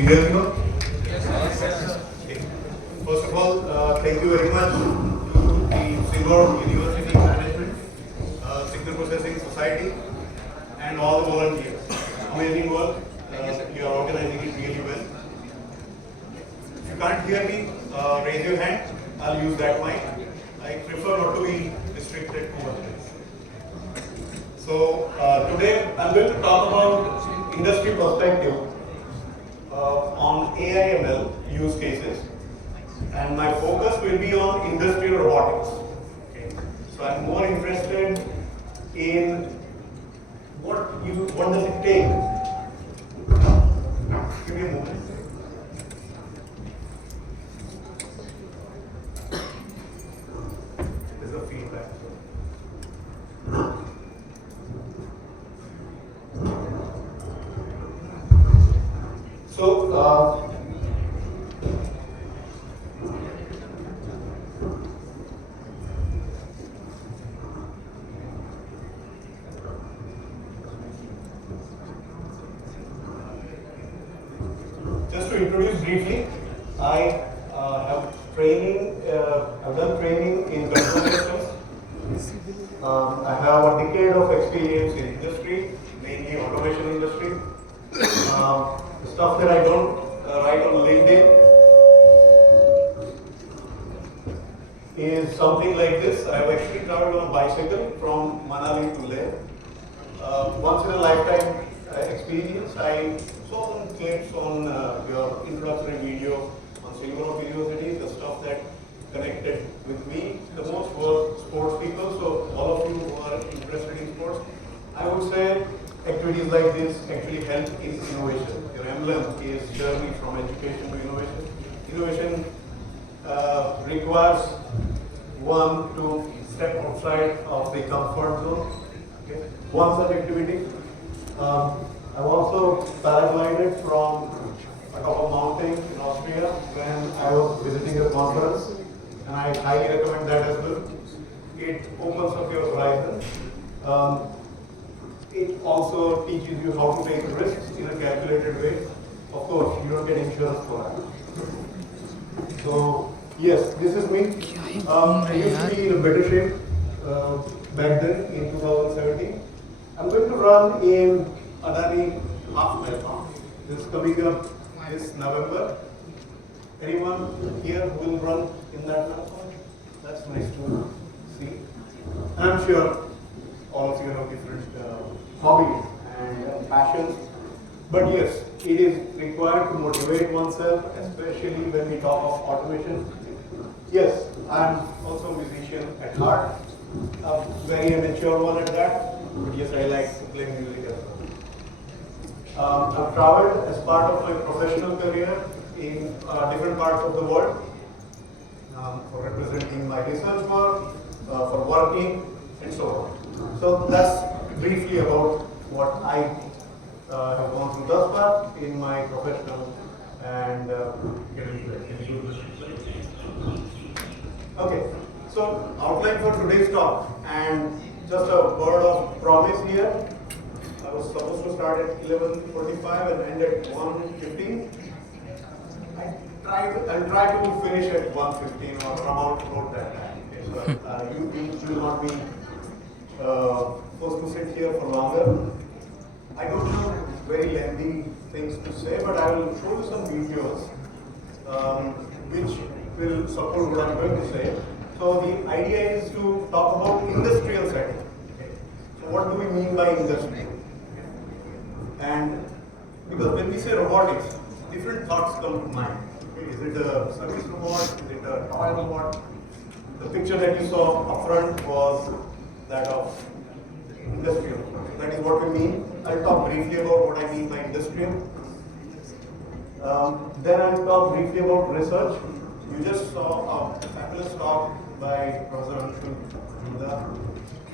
we hear me now? Okay. First of all, thank you very much to the Singapore University Management, Signal Processing Society, and all the volunteers. Amazing work. You are organizing it really well. If you can't hear me, raise your hand. I'll use that mic. I prefer not to be restricted to one place. So today I'm going to talk about industry perspective on AI/ML use cases, and my focus will be on industrial robotics. Okay. So I'm more interested in what does it take. Give me a moment. There's a feedback. So, just to introduce briefly, I I've done training in control systems. I have a decade of experience in industry, mainly automation industry. Stuff that I don't write on LinkedIn is something like this. I have actually traveled on a bicycle from Manali to Leh. Once in a lifetime experience. I saw some clips on your introductory video on Singapore University. The stuff that connected with me the most was sports people. So all of you who are interested in sports, I would say activities like this actually help in innovation. Your emblem is journey from education to innovation. Innovation requires one to step outside of the comfort zone. Okay. One such activity. I've also paraglided from atop a mountain in Austria when I was visiting a conference, and I highly recommend that as well. It opens up your horizon. It also teaches you how to take risks in a calculated way. Of course, you don't get insurance for that. So, yes, this is me. I used to be in a better shape back then in 2017. I'm going to run in Adani half marathon. This is coming up this November. Anyone here who will run in that marathon? That's nice to see. I'm sure all of you have different hobbies and passions. But yes, it is required to motivate oneself, especially when we talk of automation. Yes, I'm also a musician at heart, a very amateur one at that, but yes, I like to play music as well. I've traveled as part of my professional career in different parts of the world for representing my research work, for working, and so on. So that's briefly about what I have gone through thus far in my professional and okay. So outline for today's talk, and just a word of promise here. I was supposed to start at 11:45 and end at 1:15. I'll try to finish at 1:15 or about that time. Okay, so you will not be supposed to sit here for longer. I don't have very lengthy things to say, but I will show you some videos which will support what I'm going to say. So the idea is to talk about industrial setting. Okay. So what do we mean by industry? And because when we say robotics, different thoughts come to mind. Okay. Is it a service robot? Is it a toy robot? The picture that you saw up front was that of industrial. That is what we mean. I'll talk briefly about what I mean by industrial. Then I'll talk briefly about research. You just saw a fabulous talk by Professor Harshal.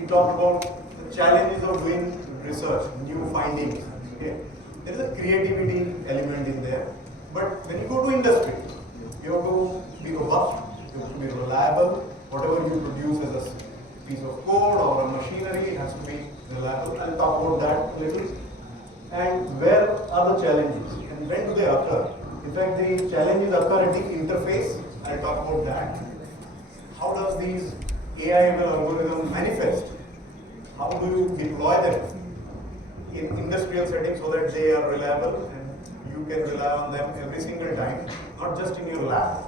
He talked about the challenges of doing research, new findings. Okay. There is a creativity element in there. But when you go to industry, you have to be robust, you have to be reliable. Whatever you produce as a piece of code or a machinery, it has to be reliable. I'll talk about that a little. And where are the challenges and when do they occur? In fact, the challenges occur at the interface. I'll talk about that. How does these AI/ML algorithms manifest? How do you deploy them in industrial settings so that they are reliable and you can rely on them every single time, not just in your lab?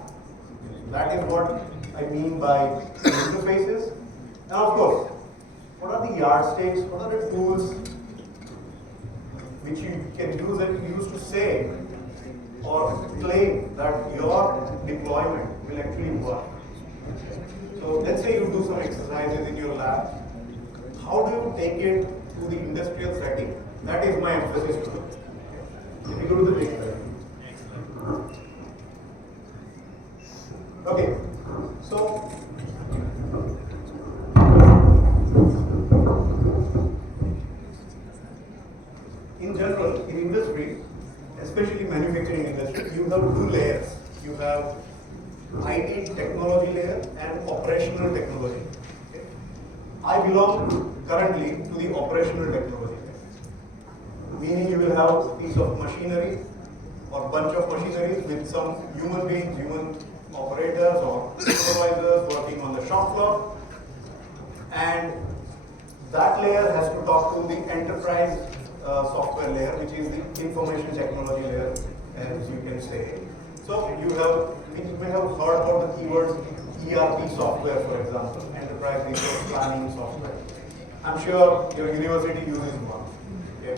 That is what I mean by interfaces. Now, of course, what are the yardsticks? What are the tools which you can use to say or claim that your deployment will actually work? So let's say you do some exercises in your lab. How do you take it to the industrial setting? That is my emphasis today. Can you go to the next slide? Okay, so in general, in industry, especially manufacturing industry, you have two layers. You have IT technology layer and operational technology. Okay. I belong currently to the operational technology layer, meaning you will have a piece of machinery or bunch of machineries with some human beings, human operators or supervisors working on the shop floor, and that layer has to talk to the enterprise software layer, which is the information technology layer, as you can say. So you may have heard about the keywords ERP software, for example, enterprise resource planning software. I'm sure your university uses one. Okay?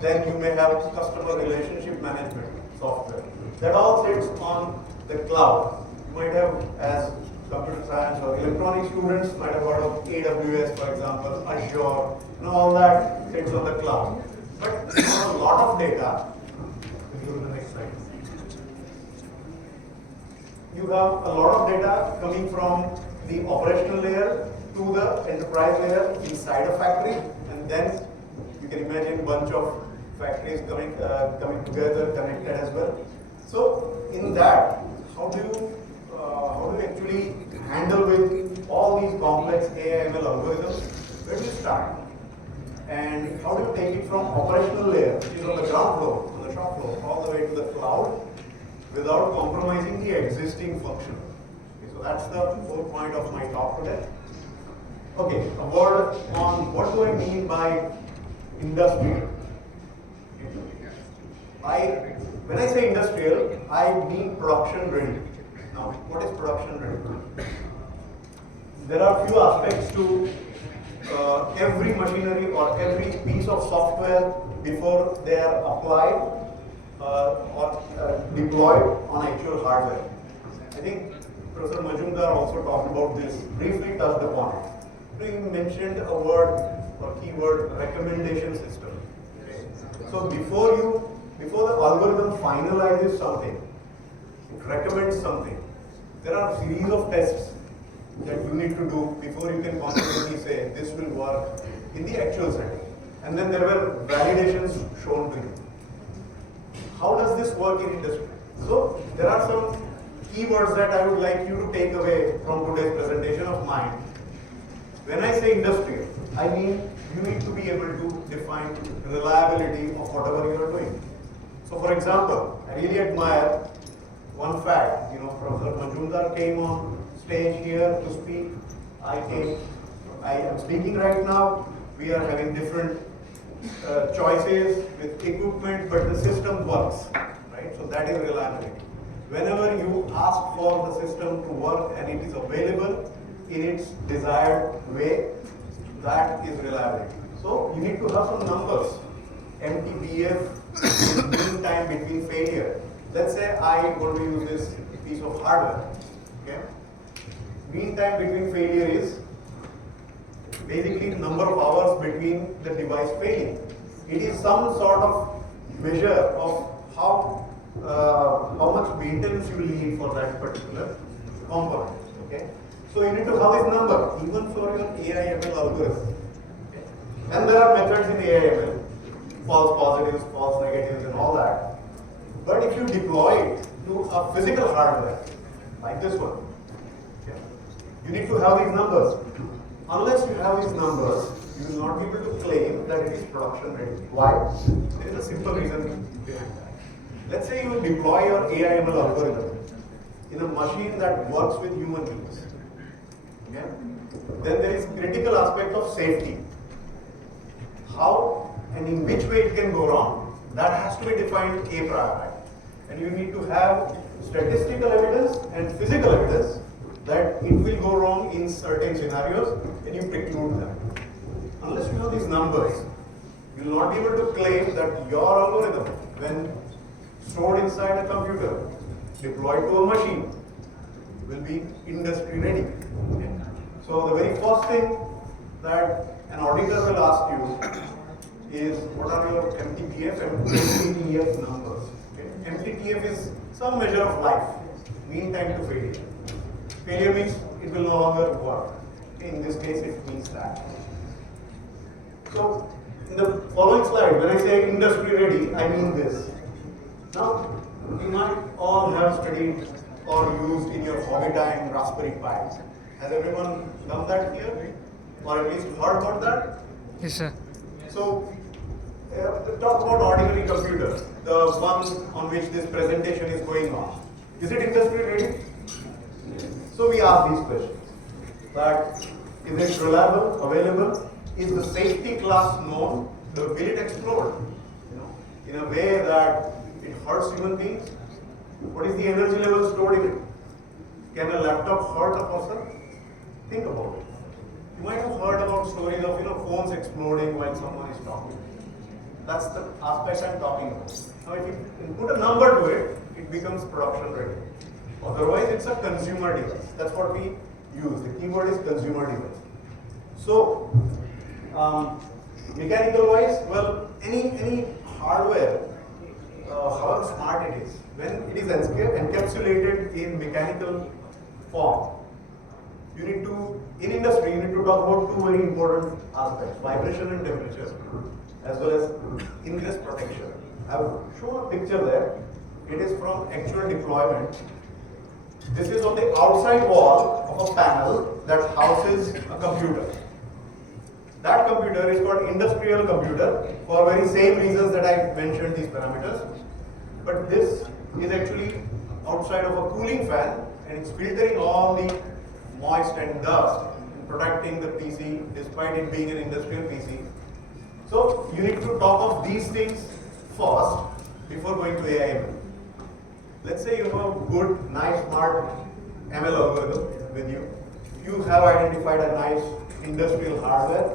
Then you may have customer relationship management software. That all sits on the cloud. You might have, as computer science or electronics students, might have heard of AWS, for example, Azure, all that sits on the cloud. But you have a lot of data. Go to the next slide. You have a lot of data coming from the operational layer to the enterprise layer inside a factory, and then you can imagine a bunch of factories coming together, connected as well. So in that, how do you actually handle with all these complex AI/ML algorithms? Where do you start? And how do you take it from operational layer, which is on the ground floor, on the shop floor, all the way to the cloud without compromising the existing function? Okay, so that's the whole point of my talk today. Okay, a word on what do I mean by industrial. When I say industrial, I mean production ready. Now, what is production ready? There are few aspects to every machinery or every piece of software before they are applied or deployed on actual hardware. I think Professor Majumdar also talked about this, briefly touched upon it. He mentioned a word or keyword, recommendation system. Okay. So before the algorithm finalizes something, it recommends something. There are a series of tests that you need to do before you can confidently say this will work in the actual setting. And then there were validations shown to you. How does this work in industry? So there are some keywords that I would like you to take away from today's presentation of mine. When I say industrial, I mean you need to be able to define reliability of whatever you are doing. So for example, I really admire one fact, Professor Majumdar came on stage here to speak. I am speaking right now. We are having different choices with equipment, but the system works, right? So that is reliability. Whenever you ask for the system to work and it is available in its desired way, that is reliability. So you need to have some numbers. MTBF is mean time between failure. Let's say I want to use this piece of hardware. Okay? Mean time between failure is basically number of hours between the device failing. It is some sort of measure of how much maintenance you will need for that particular component. Okay? So you need to have this number, even for your AI/ML algorithm. Okay? And there are methods in AI/ML, false positives, false negatives, and all that. But if you deploy it to a physical hardware, like this one, okay, you need to have these numbers. Unless you have these numbers, you will not be able to claim that it is production ready. Why? There is a simple reason behind that. Let's say you deploy your AI/ML algorithm in a machine that works with human beings. Okay? Then there is critical aspect of safety. How and in which way it can go wrong, that has to be defined a priori. And you need to have statistical evidence and physical evidence that it will go wrong in certain scenarios, and you preclude them. Unless you know these numbers, you will not be able to claim that your algorithm, when stored inside a computer, deployed to a machine, will be industry ready. Okay? So the very first thing that an auditor will ask you is, what are your MTTF and MTTF numbers? Okay? MTTF is some measure of life, mean time to failure. Failure means it will no longer work. In this case, it means that. So, in the following slide, when I say industry ready, I mean this. Now, you might all have studied or used in your hobby time Raspberry Pi. Has everyone done that here? Or at least heard about that? Yes, sir. So, talk about ordinary computer, the one on which this presentation is going on. Is it industry ready? So we ask these questions. That is it reliable, available? Is the safety class known? Will it explode? In a way that it hurts human beings? What is the energy level stored in it? Can a laptop hurt a person? Think about it. You might have heard about stories of phones exploding while someone is talking. That's the aspect I'm talking about. Now, if you put a number to it, it becomes production ready. Otherwise, it's a consumer device. That's what we use. The keyword is consumer device. So, mechanical wise, well, any hardware, however smart it is, when it is encapsulated in mechanical form, you need to, in industry, you need to talk about two very important aspects: vibration and temperature, as well as ingress protection. I've shown a picture there. It is from actual deployment. This is on the outside wall of a panel that houses a computer. That computer is called industrial computer for very same reasons that I mentioned these parameters. But this is actually outside of a cooling fan, and it's filtering all the moist and dust and protecting the PC despite it being an industrial PC. So you need to talk of these things first before going to AI/ML. Let's say you have a good, nice, smart ML algorithm with you. You have identified a nice industrial hardware,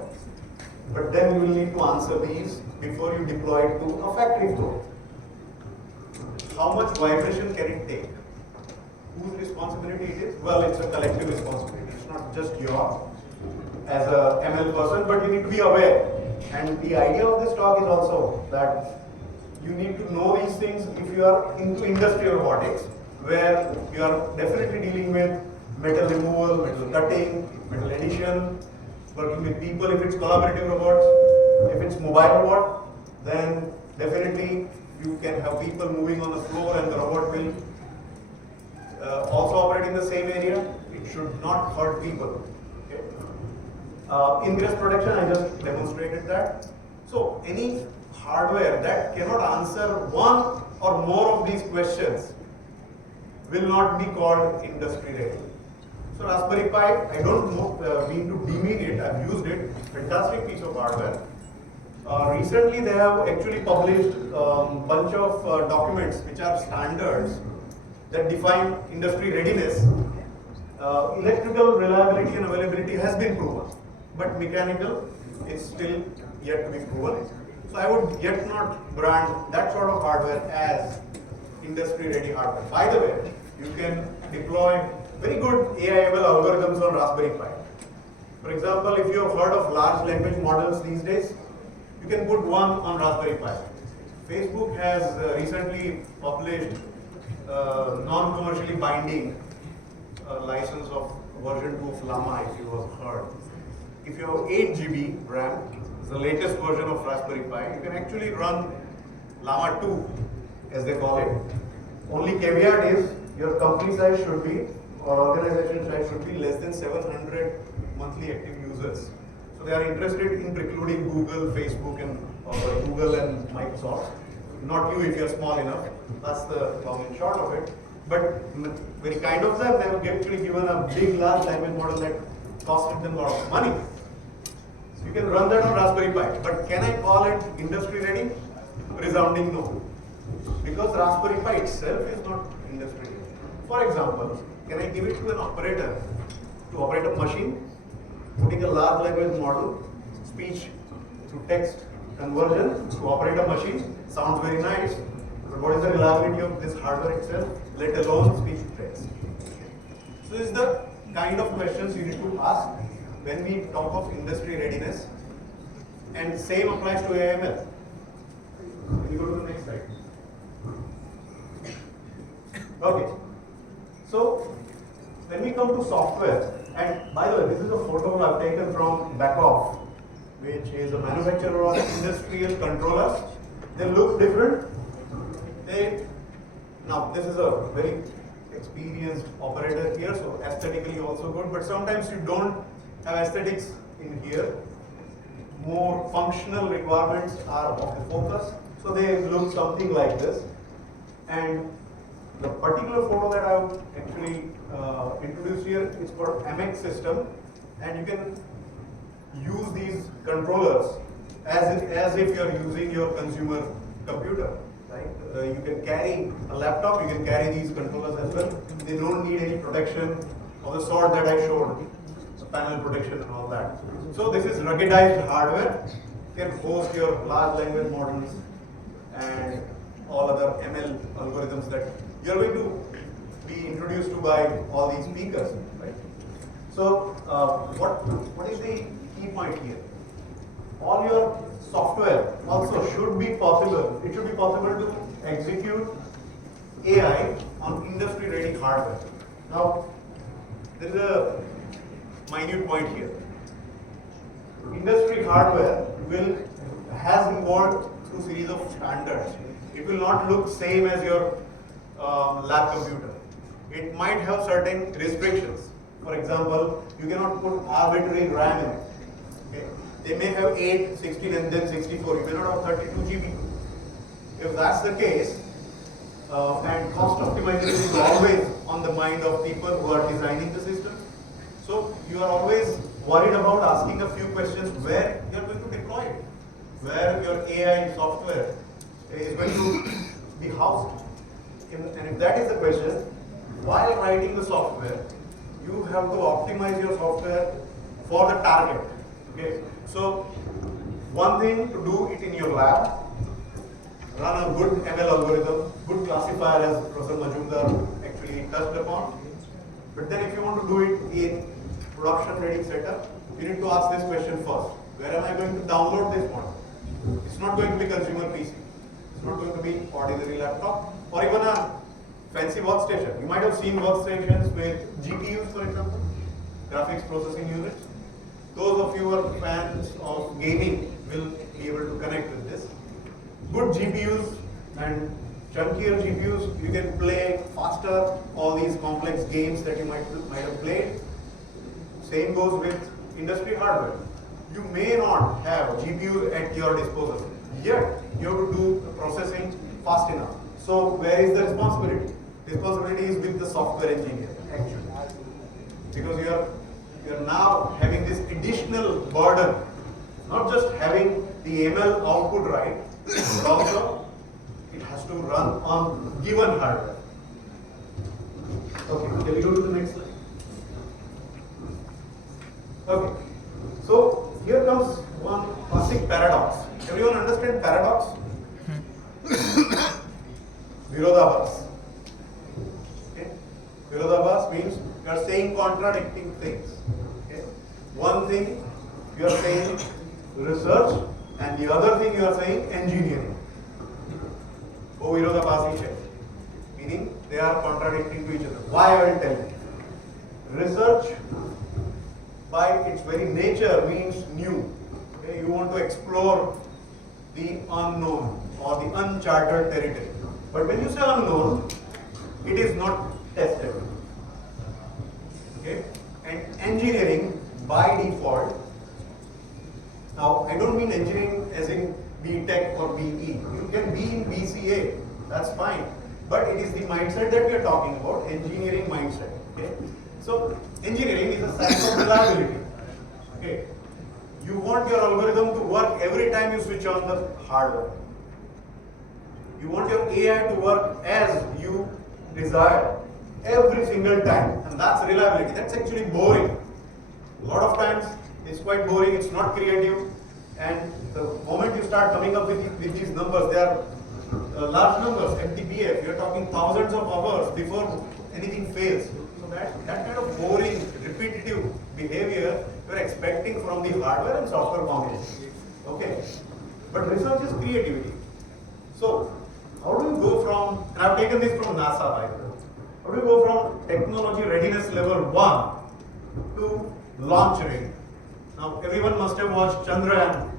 but then you will need to answer these before you deploy it to a factory floor. How much vibration can it take? Whose responsibility it is? Well, it's a collective responsibility. It's not just yours as a ML person, but you need to be aware. And the idea of this talk is also that you need to know these things if you are into industrial robotics, where you are definitely dealing with metal removal, metal cutting, metal addition, working with people if it's collaborative robots. If it's mobile robot, then definitely you can have people moving on the floor and the robot will also operate in the same area. It should not hurt people. Okay? Ingress protection, I just demonstrated that. So any hardware that cannot answer one or more of these questions will not be called industry ready. So Raspberry Pi, I don't mean to demean it, I've used it, fantastic piece of hardware. Recently they have actually published a bunch of documents which are standards that define industry readiness. Electrical reliability and availability has been proven, but mechanical is still yet to be proven. So I would yet not brand that sort of hardware as industry ready hardware. By the way, you can deploy very good AI/ML algorithms on Raspberry Pi. For example, if you have heard of large language models these days, you can put one on Raspberry Pi. Facebook has recently published non-commercially binding license of version 2 of Llama, if you have heard. If you have 8 GB RAM, it's the latest version of Raspberry Pi, you can actually run Llama 2, as they call it. Only caveat is your company size should be, or organization size should be less than 700 monthly active users. So they are interested in precluding Google, Facebook, and Google and Microsoft. not you if you're small enough. That's the long and short of it. But very kind of them, they were actually given a big, large language model that costed them a lot of money. So you can run that on Raspberry Pi. But can I call it industry ready? Resounding no. Because Raspberry Pi itself is not industry ready. For example, can I give it to an operator to operate a machine, putting a large language model, speech to text conversion to operate a machine? Sounds very nice, but what is the reliability of this hardware itself, let alone speech to text? So this is the kind of questions you need to ask when we talk of industry readiness, and same applies to AML. Can you go to the next slide? Okay, so when we come to software, and by the way, this is a photo I've taken from Backoff, which is a manufacturer of industrial controllers. They look different. Now this is a very experienced operator here, so aesthetically also good, but sometimes you don't have aesthetics in here. More functional requirements are of the focus, so they look something like this. And the particular photo that I would actually introduce here is called MX system, and you can use these controllers as if you are using your consumer computer. Right? You can carry a laptop, you can carry these controllers as well. They don't need any protection of the sort that I showed, the panel protection and all that. So this is ruggedized hardware. You can host your large language models and all other ML algorithms that you are going to be introduced to by all these speakers. Right? So what is the key point here? All your software also should be possible. It should be possible to execute AI on industry-ready hardware. Now, there is a minute point here. Industry hardware has evolved through series of standards. It will not look same as your lab computer. It might have certain restrictions. For example, you cannot put arbitrary RAM in it. Okay? They may have 8, 16 and then 64. You cannot have 32 GB. If that's the case, and cost optimization is always on the mind of people who are designing the system. So you are always worried about asking a few questions where you are going to deploy it, where your AI software is going to be housed. And if that is the question, while writing the software, you have to optimize your software for the target. Okay? So one thing to do it in your lab, run a good ML algorithm, good classifier as Professor Majumdar actually touched upon. But then if you want to do it in production ready setup, you need to ask this question first. Where am I going to download this model? It's not going to be consumer PC. It's not going to be ordinary laptop or even a fancy workstation. You might have seen workstations with GPUs, for example, graphics processing units. Those of you who are fans of gaming will be able to connect with this. Good GPUs and chunkier GPUs, you can play faster all these complex games that you might have played. Same goes with industry hardware. You may not have GPUs at your disposal, yet you have to do the processing fast enough. So where is the responsibility? Responsibility is with the software engineer, actually. Because you are now having this additional burden, not just having the ML output right, but also it has to run on given hardware. Okay, can we go to the next slide? Okay, so here comes one classic paradox. Everyone understand paradox? Virodhabas. Okay? Virodhabas means you are saying contradicting things. Okay? One thing you are saying research, and the other thing you are saying engineering. Oh, Virodhabasi, meaning they are contradicting to each other. Why I will tell you. Research by its very nature means new. Okay? You want to explore the unknown or the uncharted territory. But when you say unknown, it is not tested. Okay? And engineering by default, now I don't mean engineering as in B Tech or BE. You can be in BC FPGA, that's fine. But it is the mindset that we are talking about, engineering mindset. Okay? So engineering is a science of reliability. Okay? You want your algorithm to work every time you switch on the hardware. You want your AI to work as you desire every single time, and that's reliability. That's actually boring. A lot of times it's quite boring, it's not creative, and the moment you start coming up with these numbers, they are large numbers, MTBF, you're talking thousands of hours before anything fails. So that kind of boring, repetitive behavior you're expecting from the hardware and software combination. Okay, but research is creativity. So how do you go from, and I've taken this from NASA, by the way. How do you go from technology readiness level 1 to launch ready? Now, everyone must have watched Chandrayaan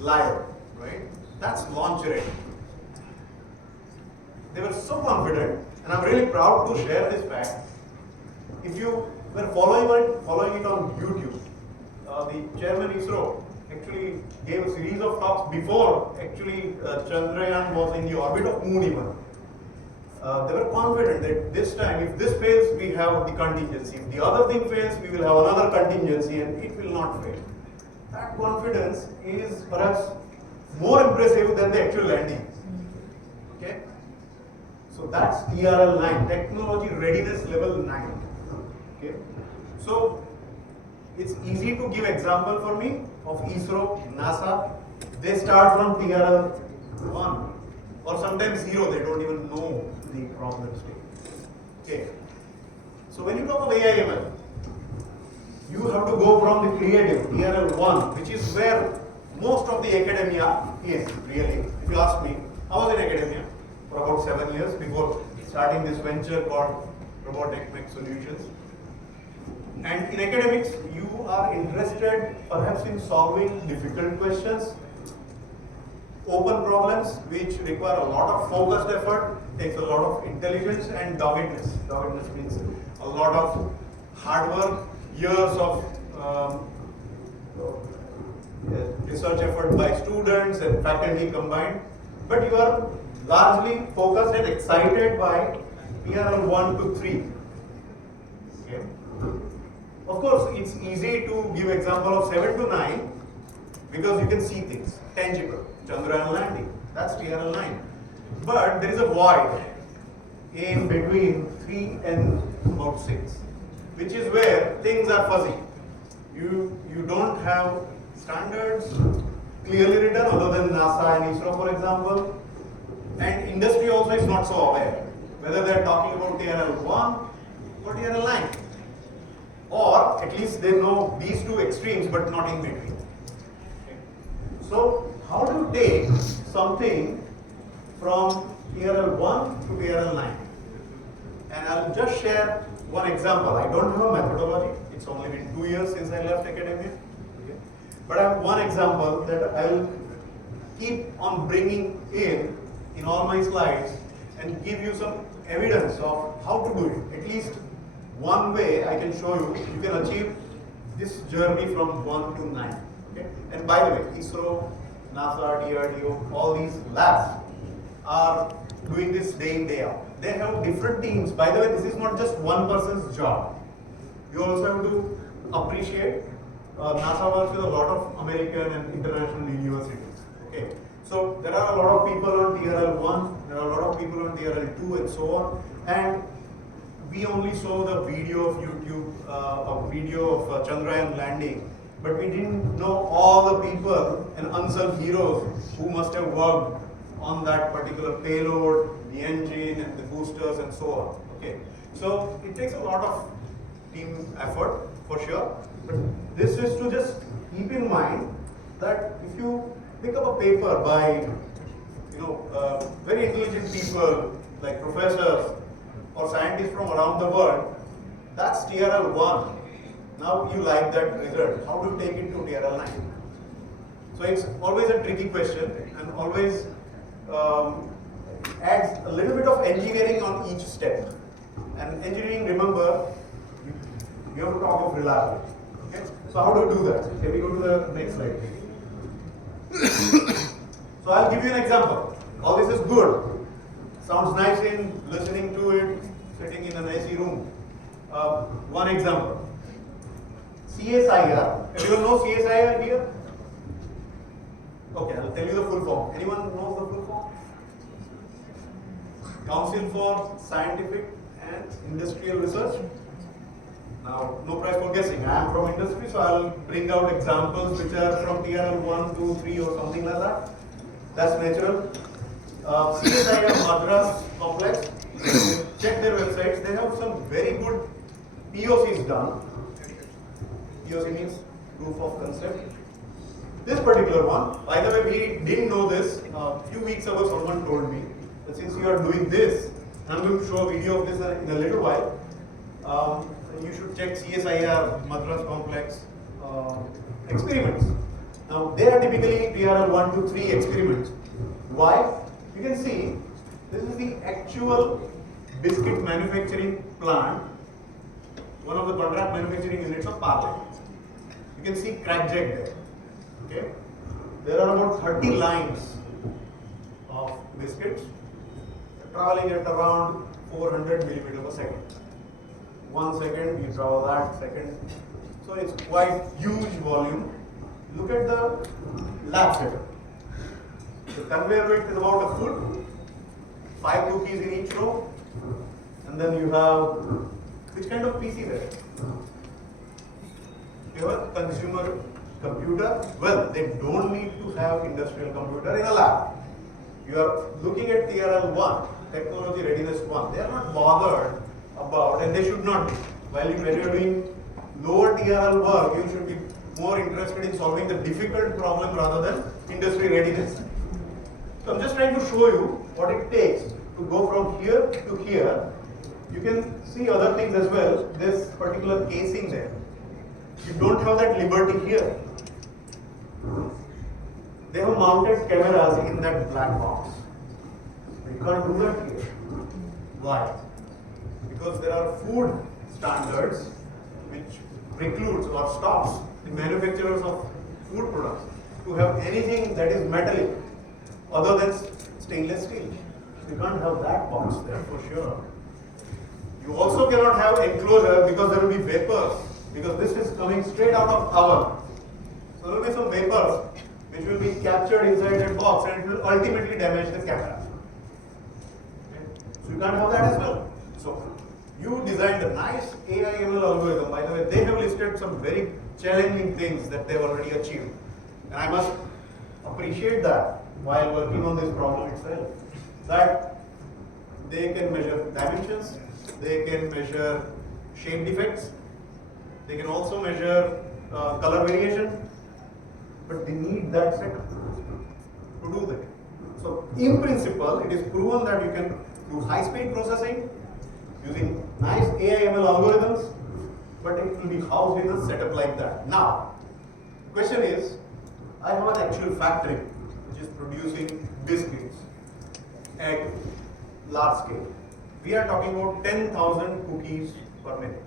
live, right? That's launch ready. They were so confident, and I'm really proud to share this fact. If you were following it on YouTube, the chairman ISRO actually gave a series of talks before actually Chandrayaan was in the orbit of Moon even. They were confident that this time, if this fails, we have the contingency. If the other thing fails, we will have another contingency and it will not fail. That confidence is perhaps more impressive than the actual landing. Okay? So that's TRL 9, Technology Readiness Level 9. Okay? So it's easy to give example for me of ISRO, NASA. They start from TRL 1 or sometimes 0, they don't even know the problem state. Okay. So when you talk of AI/ML, you have to go from the creative, TRL 1, which is where most of the academia is really. If you ask me, I was in academia for about 7 years before starting this venture called Robotics Solutions. And in academics, you are interested perhaps in solving difficult questions, open problems which require a lot of focused effort, takes a lot of intelligence and doggedness. Doggedness means a lot of hard work, years of research effort by students and faculty combined. But you are largely focused and excited by TRL 1 to 3. Okay. Of course, it's easy to give example of 7 to 9 because you can see things, tangible. Chandrayaan landing, that's TRL 9. But there is a void in between 3 and about 6, which is where things are fuzzy. You don't have standards clearly written other than NASA and ISRO, for example. And industry also is not so aware whether they're talking about TRL 1 or TRL 9. Or at least they know these two extremes but not in between. So how do you take something from TRL 1 to TRL 9? And I'll just share one example. I don't have a methodology. It's only been 2 years since I left academia. Okay. But I have one example that I will keep on bringing in all my slides and give you some evidence of how to do it. At least one way I can show you, you can achieve this journey from 1 to 9. Okay? And by the way, ISRO, NASA, DRDO, all these labs are doing this day in, day out. They have different teams. By the way, this is not just one person's job. You also have to appreciate NASA works with a lot of American and international universities. Okay, so there are a lot of people on TRL 1, there are a lot of people on TRL 2 and so on. And we only saw the video of YouTube, a video of Chandrayaan landing. But we didn't know all the people and unsung heroes who must have worked on that particular payload, the engine and the boosters and so on. Okay, so it takes a lot of team effort for sure. But this is to just keep in mind that if you pick up a paper by very intelligent people like professors or scientists from around the world, that's TRL 1. Now you like that result. How do you take it to TRL 9? So it's always a tricky question and always adds a little bit of engineering on each step. And engineering, remember, you have to talk of reliability. Okay? So how do you do that? Can we go to the next slide? So I'll give you an example. All this is good. Sounds nice in listening to it, sitting in an AC room. One example. CSIR. Everyone know CSIR here? Okay, I'll tell you the full form. Anyone knows the full form? Council for Scientific and Industrial Research. Now, no prize for guessing. I am from industry, so I'll bring out examples which are from TRL 1, 2, 3 or something like that. That's natural. CSIR Madras Complex, check their websites. They have some very good POCs done. POC means proof of concept. This particular one, by the way, we didn't know this. A few weeks ago, someone told me that since you are doing this, I'm going to show a video of this in a little while. You should check CSIR Madras Complex experiments. Now, they are typically TRL 1 to 3 experiments. Why? You can see this is the actual biscuit manufacturing plant, one of the contract manufacturing units of Parle. You can see crack jack there. Okay, there are about 30 lines of biscuits traveling at around 400 millimeters per second. 1 second, you travel that second. So it's quite huge volume. Look at the lab setup. The conveyor belt is about a foot, 5 cookies in each row, and then you have which kind of PC there? You have a consumer computer. Well, they don't need to have industrial computer in a lab. You are looking at TRL 1, Technology Readiness 1. They are not bothered about, and they should not be. When you are doing lower TRL work, you should be more interested in solving the difficult problem rather than industry readiness. So I'm just trying to show you what it takes to go from here to here. You can see other things as well. This particular casing there. You don't have that liberty here. They have mounted cameras in that black box. You can't do that here. Why? Because there are food standards which precludes or stops the manufacturers of food products to have anything that is metallic other than stainless steel. You can't have that box there for sure. You also cannot have enclosure because there will be vapors, because this is coming straight out of oven. So there will be some vapors which will be captured inside that box and it will ultimately damage the camera. Okay? So you can't have that as well. So you designed a nice AI/ML algorithm. By the way, they have listed some very challenging things that they have already achieved. And I must appreciate that while working on this problem itself. That they can measure dimensions, they can measure shape defects, they can also measure color variation, but they need that setup to do that. So in principle, it is proven that you can do high-speed processing using nice AI/ML algorithms, but it will be housed in a setup like that. Now, question is, I have an actual factory which is producing biscuits at large scale. We are talking about 10,000 cookies per minute,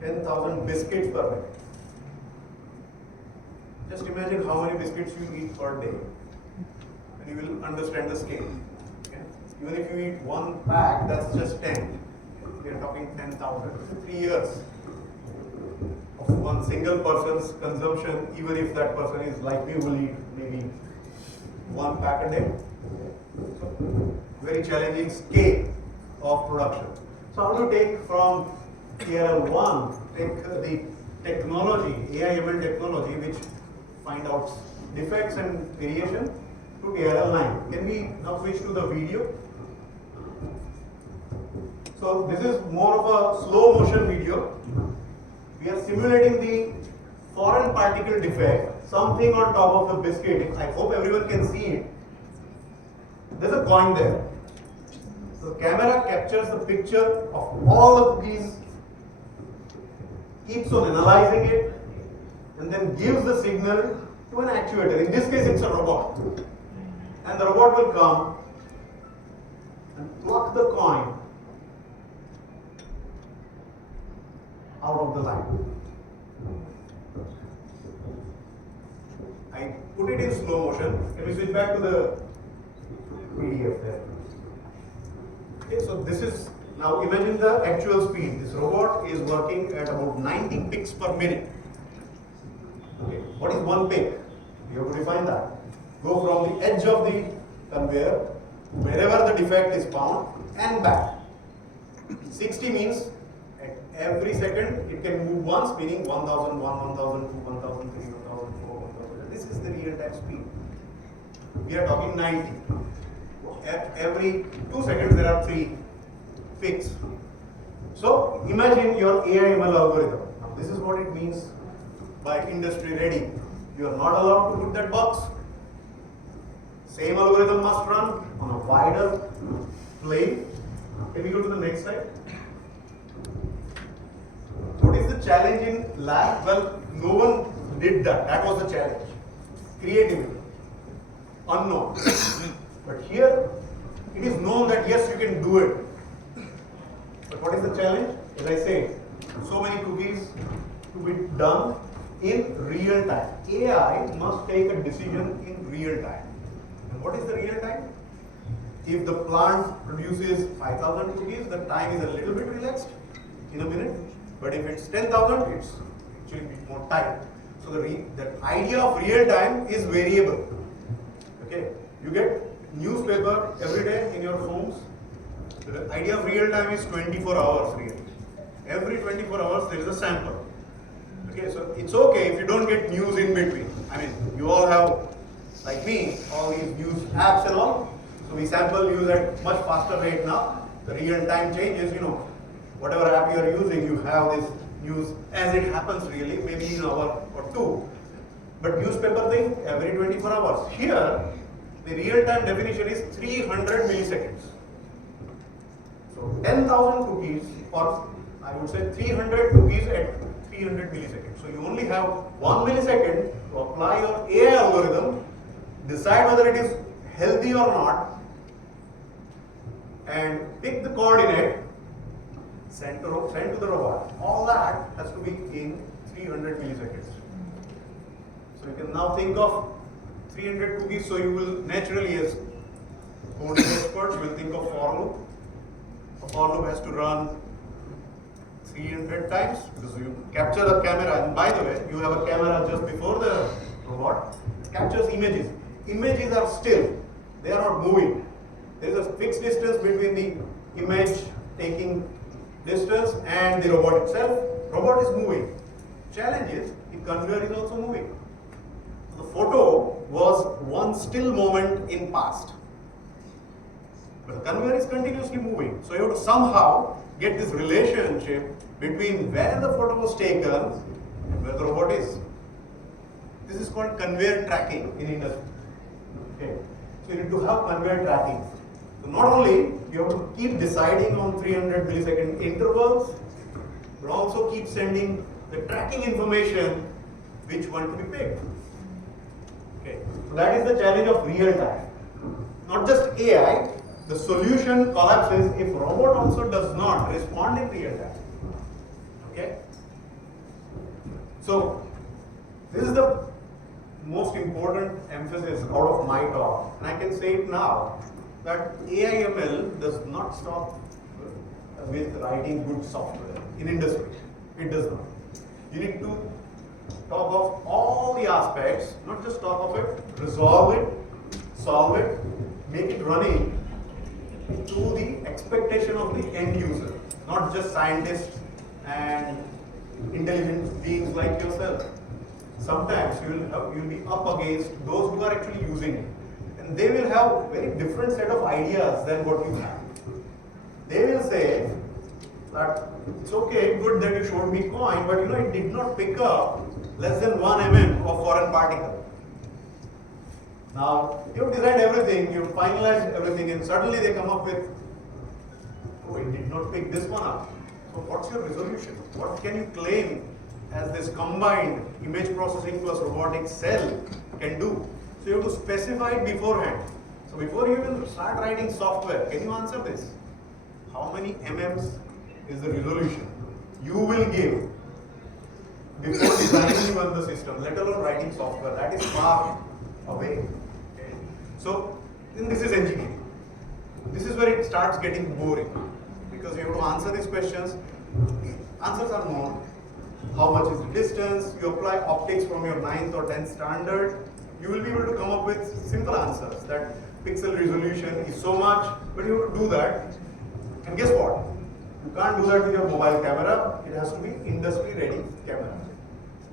10,000 biscuits per minute. Just imagine how many biscuits you eat per day, and you will understand the scale. Okay? Even if you eat one pack, that's just 10. We are talking 10,000. 3 years of one single person's consumption, even if that person is like me, will eat maybe one pack a day. So, very challenging scale of production. So how do you take from TRL 1, take the technology, AI/ML technology, which find out defects and variation, to TRL 9? Can we now switch to the video? So this is more of a slow motion video. We are simulating the foreign particle defect, something on top of the biscuit. I hope everyone can see it. There's a coin there. So the camera captures the picture of all the cookies, keeps on analyzing it, and then gives the signal to an actuator. In this case, it's a robot. And the robot will come and pluck the coin out of the line. I put it in slow motion. Can we switch back to the PDF there? Okay, so this is, now imagine the actual speed. This robot is working at about 90 picks per minute. Okay, what is one pick? You have to define that. Go from the edge of the conveyor, wherever the defect is found, and back. 60 means at every second it can move once, meaning 1001, 1002, 1003, 1004, 1000. This is the real-time speed. We are talking 90. At every 2 seconds there are 3 picks. So imagine your AI ML algorithm. Now this is what it means by industry ready. You are not allowed to put that box. Same algorithm must run on a wider plane. Can we go to the next slide? What is the challenge in lab? Well, no one did that. That was the challenge. Creativity. Unknown. But here, it is known that yes, you can do it. But what is the challenge? As I say, so many cookies to be done in real time. AI must take a decision in real time. And what is the real time? If the plant produces 5,000 cookies, the time is a little bit relaxed in a minute. But if it's 10,000, it's actually a bit more time. So the idea of real time is variable. Okay, you get newspaper every day in your phones. The idea of real time is 24 hours really. Every 24 hours there is a sample. Okay, so it's okay if you don't get news in between. I mean, you all have, like me, all these news apps and all. So we sample news at much faster rate now. The real time changes, whatever app you are using, you have this news as it happens really, maybe in an hour or two. But newspaper thing, every 24 hours. Here, the real time definition is 300 milliseconds. So 10,000 cookies, or I would say 300 cookies at 300 milliseconds. So you only have 1 millisecond to apply your AI algorithm, decide whether it is healthy or not, and pick the coordinate, send to the robot. All that has to be in 300 milliseconds. So you can now think of 300 cookies, so you will naturally, as coding experts, you will think of for loop. A for loop has to run 300 times because you capture the camera, and by the way, you have a camera just before the robot. It captures images. Images are still, they are not moving. There is a fixed distance between the image taking distance and the robot itself. Robot is moving. Challenge is, the conveyor is also moving. The photo was one still moment in past. But the conveyor is continuously moving. So you have to somehow get this relationship between where the photo was taken and where the robot is. This is called conveyor tracking in industry. Okay. So you need to have conveyor tracking. So not only you have to keep deciding on 300 millisecond intervals, but also keep sending the tracking information which one to be picked. Okay. So that is the challenge of real time. Not just AI, the solution collapses if robot also does not respond in real time. Okay? So this is the most important emphasis out of my talk, and I can say it now, that AI/ML does not stop with writing good software in industry. It does not. You need to talk of all the aspects, not just talk of it, resolve it, solve it, make it running to the expectation of the end user, not just scientists and intelligent beings like yourself. Sometimes you'll be up against those who are actually using it, and they will have very different set of ideas than what you have. They will say that it's okay, good that you showed me coin, but it did not pick up less than 1 mm of foreign particle. Now, you've designed everything, you've finalized everything, and suddenly they come up with, oh, it did not pick this one up. So what's your resolution? What can you claim as this combined image processing plus robotics cell can do? So you have to specify it beforehand. So before you even start writing software, can you answer this? How many mm's is the resolution you will give before designing even the system, let alone writing software? That is far away. Okay. So then this is engineering. This is is where it starts getting boring, because you have to answer these questions. Answers are known. How much is the distance? You apply optics from your 9th or 10th standard. You will be able to come up with simple answers that pixel resolution is so much, but you have to do that. And guess what? You can't do that with your mobile camera. It has to be industry-ready camera.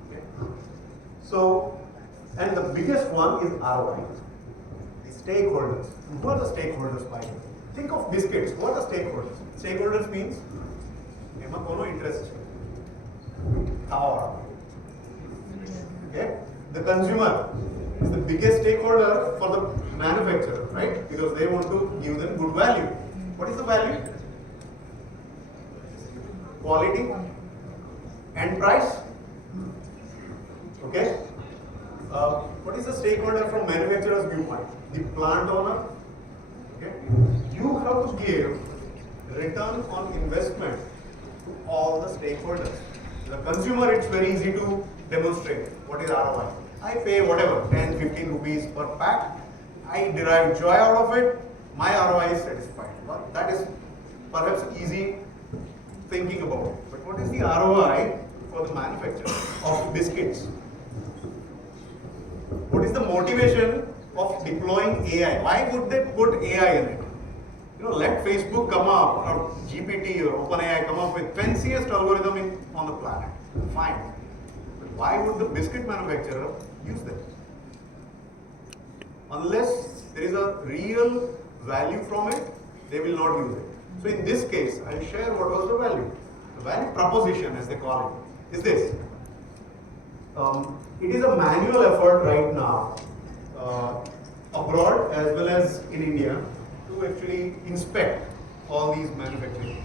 Okay? So, and the biggest one is ROI. The stakeholders. Who are the stakeholders by the way? Think of biscuits. What are the stakeholders? Stakeholders means interest. Okay? The consumer is the biggest stakeholder for the manufacturer, right? Because they want to give them good value. What is the value? Quality and price. Okay? What is the stakeholder from manufacturer's viewpoint? The plant owner. Okay? You have to give return on investment to all the stakeholders. The consumer, it's very easy to demonstrate what is ROI. I pay whatever, 10, 15 rupees per pack. I derive joy out of it. My ROI is satisfied. Well, that is perhaps easy thinking about it. But what is the ROI for the manufacturer of biscuits? What is the motivation of deploying AI? Why would they put AI in it? Let Facebook come up, or GPT or OpenAI come up with fanciest algorithm on the planet. Fine. But why would the biscuit manufacturer use them? Unless there is a real value from it, they will not use it. So in this case, I'll share what was the value. The value proposition, as they call it, is this. It is a manual effort right now, abroad as well as in India, to actually inspect all these manufacturing.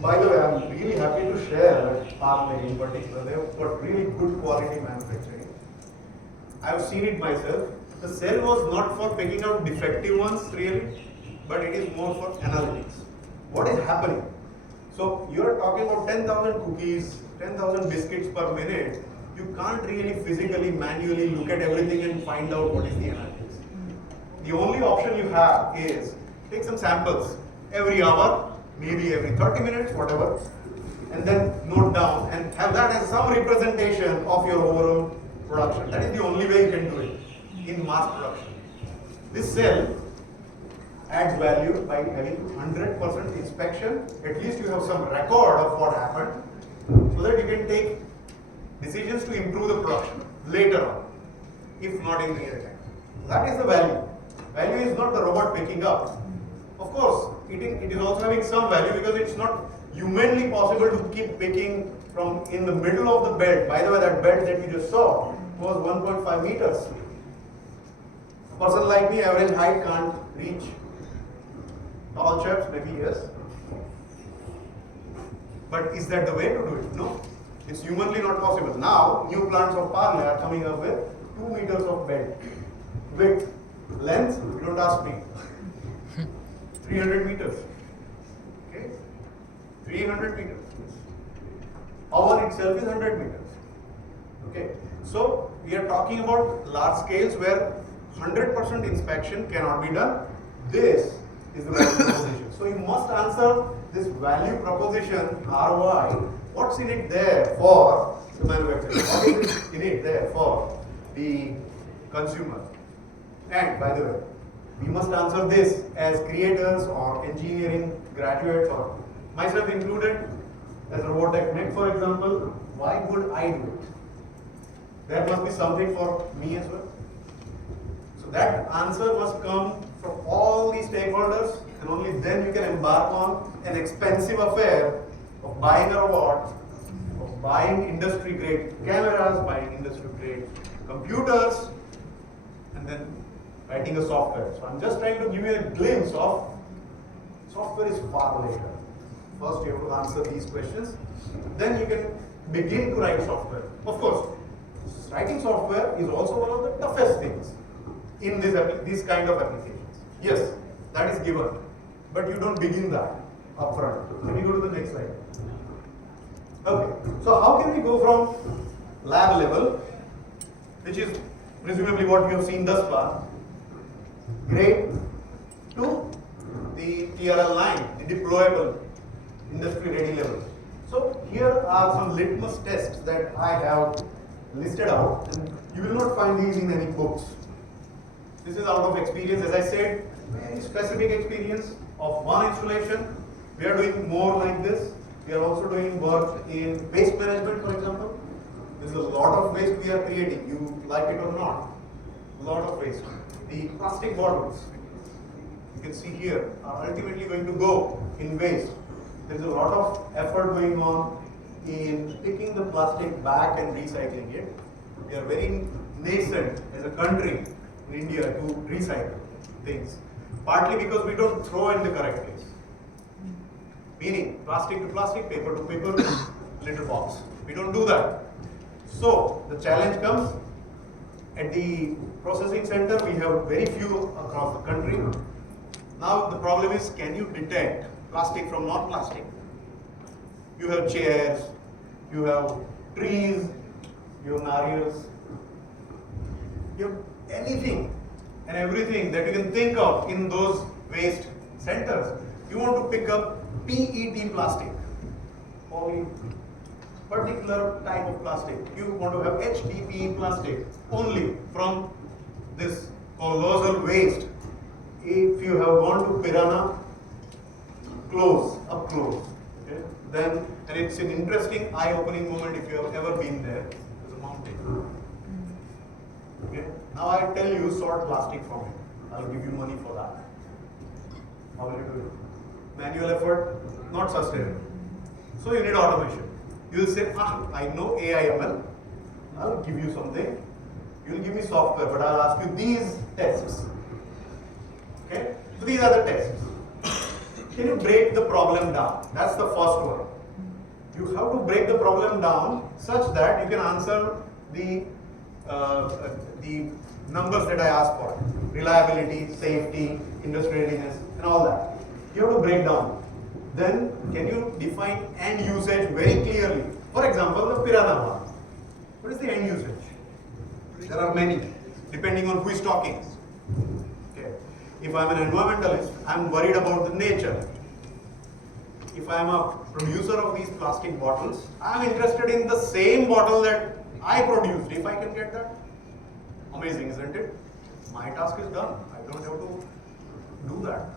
By the way, I'm really happy to share that Parle in particular, they've got really good quality manufacturing. I've seen it myself. The cell was not for picking out defective ones really, but it is more for analytics. What is happening? So you're talking about 10,000 cookies, 10,000 biscuits per minute. You can't really physically, manually look at everything and find out what is the analytics. The only option you have is take some samples every hour, maybe every 30 minutes, whatever, and then note down and have that as some representation of your overall production. That is the only way you can do it in mass production. This cell adds value by having 100% inspection. At least you have some record of what happened, so that you can take decisions to improve the production later on, if not in real time. That is the value. Value is not the robot picking up. Of course, it is also having some value because it's not humanly possible to keep picking from in the middle of the belt. By the way, that belt that you just saw was 1.5 meters. A person like me, average height, can't reach. Tall chaps, maybe yes. But is that the way to do it? No. It's humanly not possible. Now, new plants of Parle are coming up with 2 meters of belt. Width, length, you don't ask me. 300 meters. Okay? 300 meters. Oven itself is 100 meters. Okay? So, we are talking about large scales where 100% inspection cannot be done. This is the value proposition. So, you must answer this value proposition, ROI. What's in it there for the manufacturer? What is in it there for the consumer? And by the way, we must answer this as creators or engineering graduates or myself included as Robotics, for example. Why would I do it? There must be something for me as well. So that answer must come from all these stakeholders, and only then you can embark on an expensive affair of buying a robot, of buying industry-grade cameras, buying industry-grade computers, and then writing a software. So I'm just trying to give you a glimpse of software is far later. First you have to answer these questions, then you can begin to write software. Of course, writing software is also one of the toughest things in this kind of applications. Yes, that is given, but you don't begin that upfront. Can we go to the next slide? Okay, so how can we go from lab level, which is presumably what we have seen thus far, grade, to the TRL 9, the deployable industry ready level. So here are some litmus tests that I have listed out, and you will not find these in any books. This is out of experience, as I said, very specific experience of one installation. We are doing more like this. We are also doing work in waste management, for example. There is a lot of waste we are creating, you like it or not. A lot of waste. The plastic bottles, you can see here, are ultimately going to go in waste. There is a lot of effort going on in picking the plastic back and recycling it. We are very nascent as a country in India to recycle things, partly because we don't throw in the correct place. Meaning plastic to plastic, paper to paper, litter box. We don't do that. So the challenge comes at the processing center. We have very few across the country. Now the problem is, can you detect plastic from non-plastic? You have chairs, you have trees, you have narrials, you have anything and everything that you can think of in those waste centers. You want to pick up PET plastic, only particular type of plastic. You want to have HDPE plastic only from this colossal waste. If you have gone to Piranha, up close, okay? Then, and it's an interesting eye-opening moment if you have ever been there. There's a mountain. Okay? Now I tell you, sort plastic from it. I'll give you money for that. How will you do it? Manual effort, not sustainable. So you need automation. You will say, I know AI/ML. I'll give you something. You will give me software, but I'll ask you these tests. Okay? So these are the tests. Can you break the problem down? That's the first one. You have to break the problem down such that you can answer the numbers that I asked for. Reliability, safety, industry readiness, and all that. You have to break down. Then can you define end usage very clearly? For example, the Piranha one. What is the end usage? There are many, depending on who is talking. Okay. If I'm an environmentalist, I'm worried about the nature. If I'm a producer of these plastic bottles, I'm interested in the same bottle that I produced. If I can get that, amazing, isn't it? My task is done. I don't have to do that.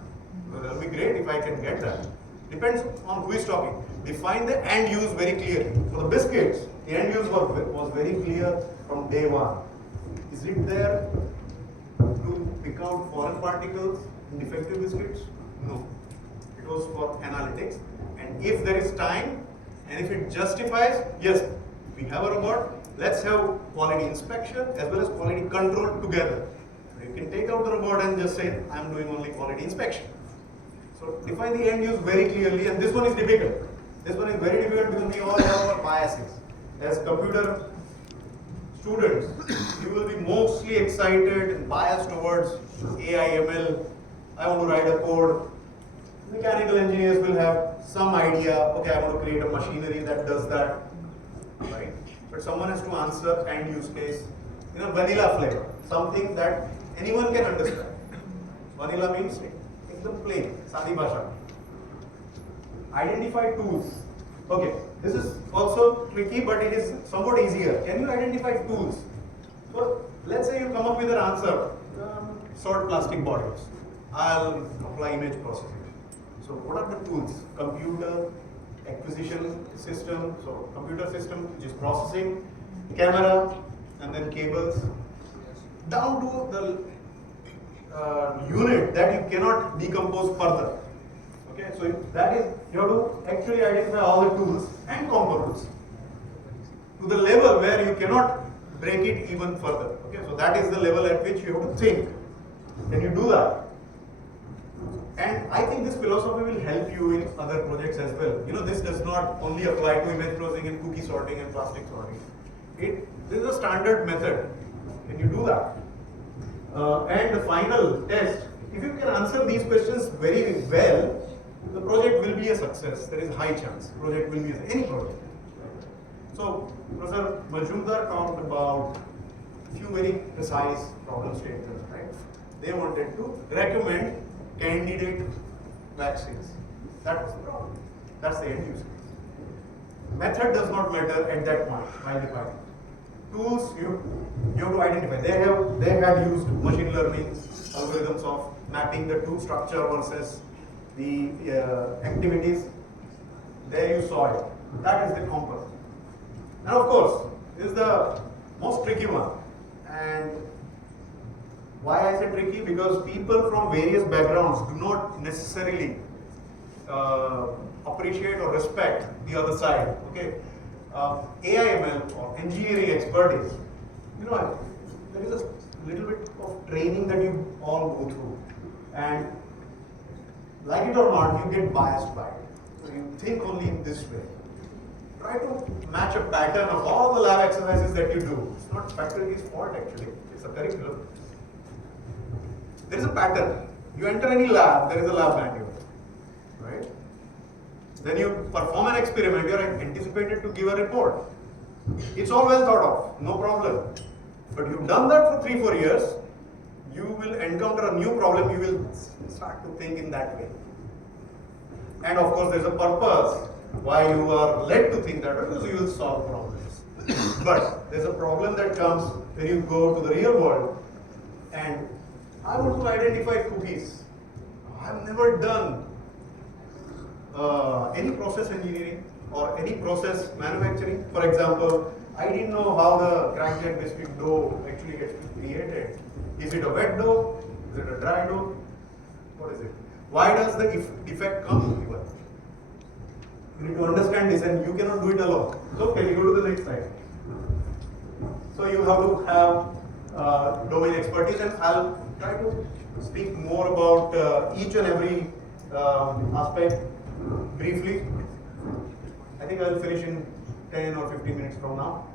Well, that will be great if I can get that. Depends on who is talking. Define the end use very clearly. For the biscuits, the end use was very clear from day one. Is it there to pick out foreign particles in defective biscuits? No. It was for analytics. And if there is time, and if it justifies, yes, we have a robot, let's have quality inspection as well as quality control together. You can take out the robot and just say, I'm doing only quality inspection. So define the end use very clearly, and this one is difficult. This one is very difficult because we all have our biases. As computer students, you will be mostly excited and biased towards AI, ML. I want to write a code. Mechanical engineers will have some idea, okay, I want to create a machinery that does that, right? But someone has to answer end use case in a vanilla flavor, something that anyone can understand. Vanilla means ekdam plain, Sadi Bhasha. Identify tools. Okay, this is also tricky, but it is somewhat easier. Can you identify tools? So let's say you come up with an answer, sort plastic bottles. I'll apply image processing. So what are the tools? Computer, acquisition system, so computer system which is processing, camera, and then cables, down to the unit that you cannot decompose further. Okay, so that is, you have to actually identify all the tools and components to the level where you cannot break it even further. Okay, so that is the level at which you have to think. Can you do that? And I think this philosophy will help you in other projects as well. You know, this does not only apply to image processing and cookie sorting and plastic sorting. This is a standard method. Can you do that? And the final test, if you can answer these questions very well, the project will be a success. There is high chance. Project will be any project. So, Professor Majumdar talked about a few very precise problem statements, right? They wanted to recommend candidate vaccines. That was the problem. That's the end use case. Method does not matter at that point while defining. Tools you have to identify. They had used machine learning algorithms of mapping the tool structure versus the activities. There you saw it. That is the component. And of course, this is the most tricky one. And why I say tricky? Because people from various backgrounds do not necessarily appreciate or respect the other side. Okay, AI/ML or engineering expertise. There is a little bit of training that you all go through, and like it or not, you get biased by it. So you think only in this way. Try to match a pattern of all the lab exercises that you do. It's not faculty's fault actually. It's a curriculum. There is a pattern. You enter any lab, there is a lab manual, right? Then you perform an experiment, you are anticipated to give a report. It's all well thought of, no problem. But you've done that for 3-4 years, you will encounter a new problem, you will start to think in that way. And of course, there's a purpose why you are led to think that way, because you will solve problems. But there's a problem that comes when you go to the real world, and I want to identify cookies. I've never done any process engineering or any process manufacturing. For example, I didn't know how the crackjack biscuit dough actually gets created. Is it a wet dough? Is it a dry dough? What is it? Why does the defect come even? You need to understand this, and you cannot do it alone. So, okay, you go to the next slide. So you have to have domain expertise, and I'll try to speak more about each and every aspect briefly. I think I'll finish in 10 or 15 minutes from now.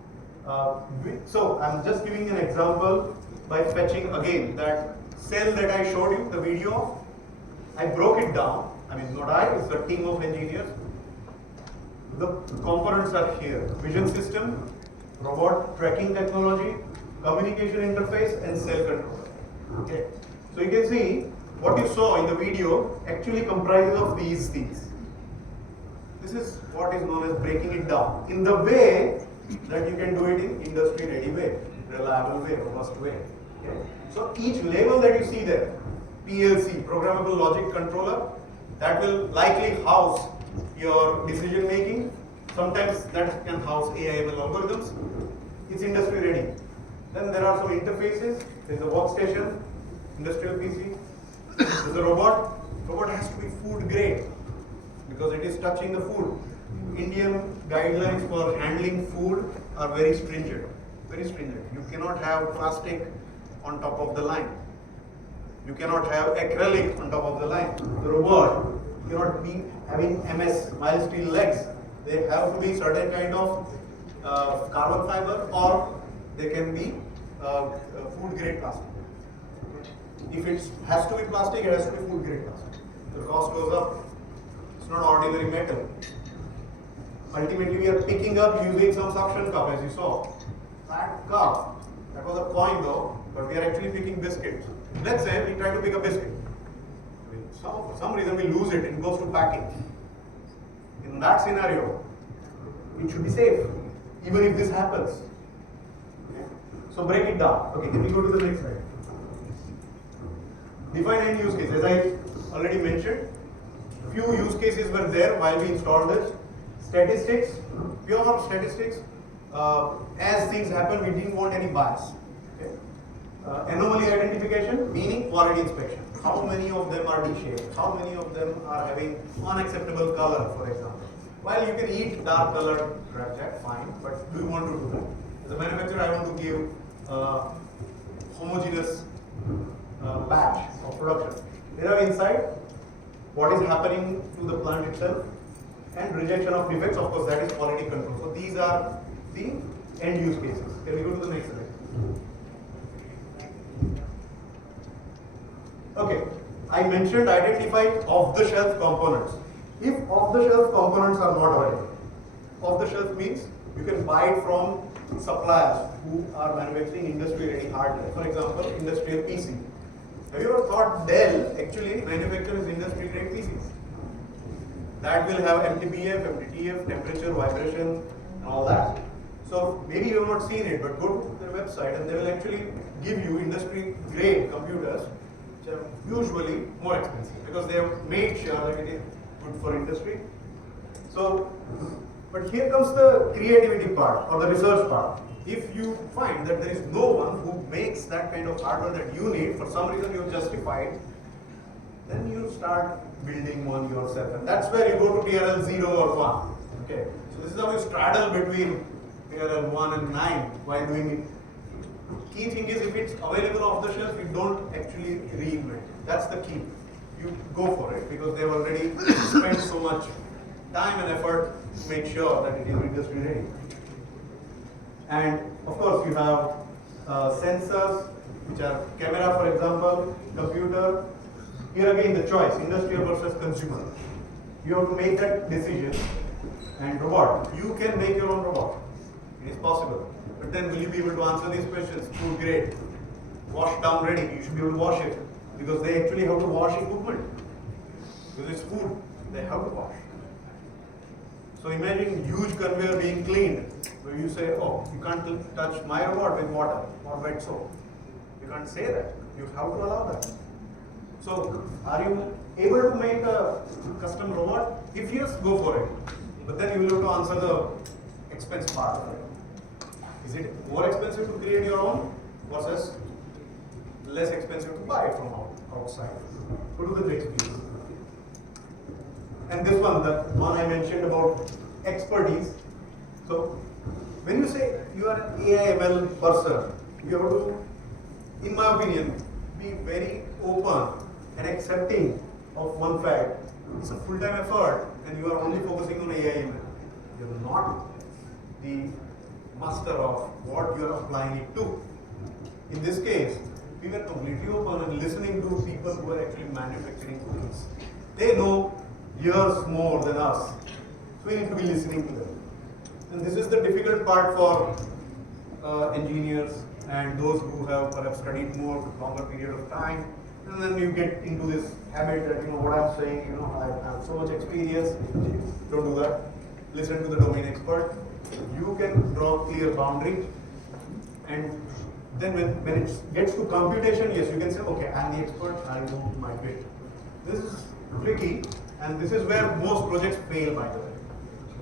So I'm just giving an example by fetching again that cell that I showed you, the video. I broke it down. I mean, not I, it's a team of engineers. The components are here: vision system, robot tracking technology, communication interface, and cell controller. Okay. So you can see what you saw in the video actually comprises of these things. This is what is known as breaking it down in the way that you can do it in industry ready way, reliable way, robust way. Okay. So each label that you see there, PLC, programmable logic controller, that will likely house your decision making. Sometimes that can house AI/ML algorithms. It's industry ready. Then there are some interfaces. There's a workstation, industrial PC. There's a robot. Robot has to be food grade because it is touching the food. Indian guidelines for handling food are very stringent. Very stringent. You cannot have plastic on top of the line. You cannot have acrylic on top of the line. The robot cannot be having MS, mild steel legs. They have to be certain kind of carbon fiber, or they can be food grade plastic. If it has to be plastic, it has to be food grade plastic. The cost goes up. It's not ordinary metal. Ultimately, we are picking up using some suction cup, as you saw. That cup, that was a coin though, but we are actually picking biscuits. Let's say we try to pick a biscuit. For some reason we lose it, it goes to packing. In that scenario, it should be safe, even if this happens. Okay. So break it down. Okay, can we go to the next slide? Define end use case. As I already mentioned, few use cases were there while we installed this. Statistics, pure statistics. As things happen, we didn't want any bias. Okay. Anomaly identification, meaning quality inspection. How many of them are D-shaped? How many of them are having unacceptable color, for example? While you can eat dark colored crackjack, fine, but do you want to do that? As a manufacturer, I want to give homogeneous batch of production. They have inside what is happening to the plant itself, and rejection of defects, of course, that is quality control. So these are the end use cases. Can we go to the next slide? Okay, I mentioned identify off-the-shelf components. If off-the-shelf components are not available, off-the-shelf means you can buy it from suppliers who are manufacturing industry-ready hardware. For example, industrial PC. Have you ever thought Dell actually manufactures industry-grade PCs? that will have MTBF, MTTF, temperature, vibration, and all that. So maybe you have not seen it, but go to their website and they will actually give you industry grade computers, which are usually more expensive because they have made sure that it is good for industry. So, but here comes the creativity part or the research part. If you find that there is no one who makes that kind of hardware that you need, for some reason you have justified, then you start building one yourself. And that's where you go to TRL 0 or 1. Okay. So this is how you straddle between TRL 1 and 9 while doing it. Key thing is if it's available off the shelf, you don't actually reinvent it. That's the key. You go for it because they've already spent so much time and effort to make sure that it is industry ready. And of course you have sensors, which are camera, for example, computer. Here again the choice, industrial versus consumer. You have to make that decision. And robot, you can make your own robot. It is possible. But then will you be able to answer these questions? Food grade, wash down ready, you should be able to wash it. Because they actually have to wash equipment. Because it's food, they have to wash. So imagine huge conveyor being cleaned, where you say, oh, you can't touch my robot with water or wet soap. You can't say that. You have to allow that. So are you able to make a custom robot? If yes, go for it. But then you will have to answer the expense part of it. Is it more expensive to create your own versus less expensive to buy from outside? Go to the next piece. And this one, the one I mentioned about expertise. So when you say you are an AI/ML person, you have to, in my opinion, be very open and accepting of one fact. It's a full-time effort and you are only focusing on AI/ML. You're not the master of what you are applying it to. In this case, we were completely open and listening to people who are actually manufacturing tools. They know years more than us. So we need to be listening to them. And this is the difficult part for engineers and those who have perhaps studied more longer period of time. And then you get into this habit that, what I'm saying, I have so much experience. Don't do that. Listen to the domain expert. You can draw clear boundary. And then when it gets to computation, yes, you can say, okay, I'm the expert, I know my bit. This is tricky, and this is where most projects fail, by the way.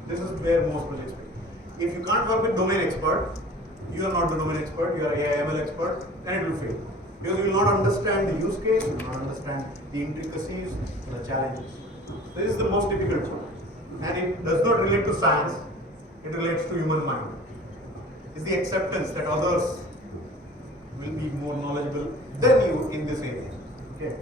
This is where most projects fail. If you can't work with domain expert, you are not the domain expert, you are AI/ML expert, then it will fail. Because you will not understand the use case, you will not understand the intricacies, the challenges. This is the most difficult one. And it does not relate to science, it relates to human mind. It's the acceptance that others will be more knowledgeable than you in this area. Okay.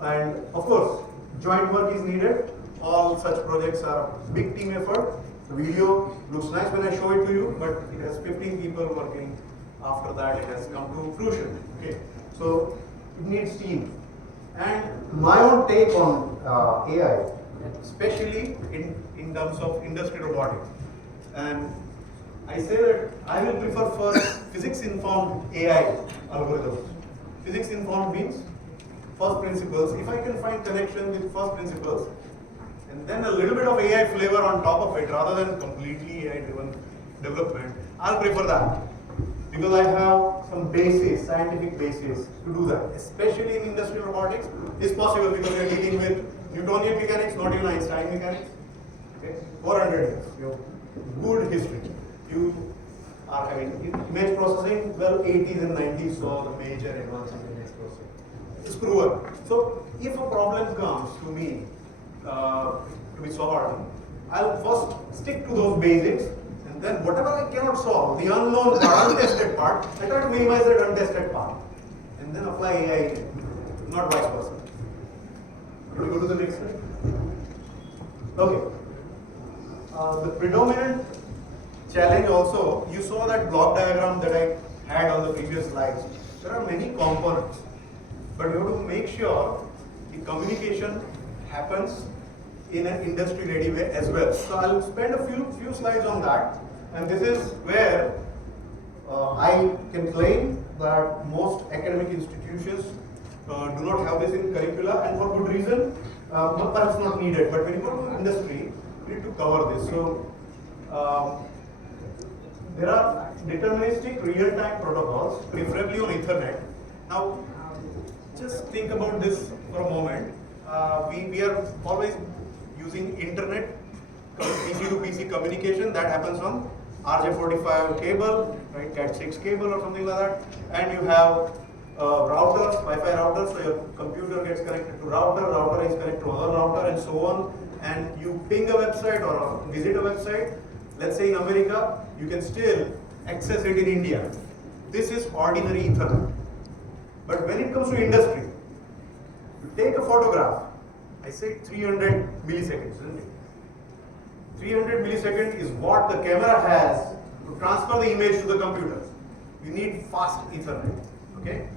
And of course, joint work is needed. All such projects are a big team effort. The video looks nice when I show it to you, but it has 15 people working. After that, it has come to fruition. Okay. So it needs team. And my own take on AI, especially in terms of industry robotics. And I say that I will prefer first physics-informed AI algorithms. Physics-informed means first principles. If I can find connection with first principles, and then a little bit of AI flavor on top of it, rather than completely AI-driven development, I'll prefer that. Because I have some basis, scientific basis to do that. Especially in industrial robotics, it's possible because we are dealing with Newtonian mechanics, not even Einstein mechanics. Okay? 400 years. You have good history. You are having image processing, well, 80s and 90s saw the major advances in image processing. It's proven. So if a problem comes to me to be solved, I'll first stick to those basics, and then whatever I cannot solve, the unknown part, untested part, I try to minimize that untested part, and then apply AI, not vice versa. Can we go to the next slide? Okay. The predominant challenge also, you saw that block diagram that I had on the previous slides. There are many components, but you have to make sure the communication happens in an industry-ready way as well. So I'll spend a few slides on that, and this is where I can claim that most academic institutions do not have this in curricula, and for good reason. perhaps not needed, but when you go to industry, you need to cover this. So there are deterministic real-time protocols, preferably on Ethernet. Now, just think about this for a moment. We are always using internet, PC to PC communication that happens on RJ45 cable, right, Cat6 cable or something like that, and you have routers, Wi-Fi routers, so your computer gets connected to router is connected to other router and so on, and you ping a website or visit a website, let's say in America, you can still access it in India. This is ordinary Ethernet. But when it comes to industry, you take a photograph, I say 300 milliseconds, isn't it? 300 milliseconds is what the camera has to transfer the image to the computer. You need fast Ethernet, okay?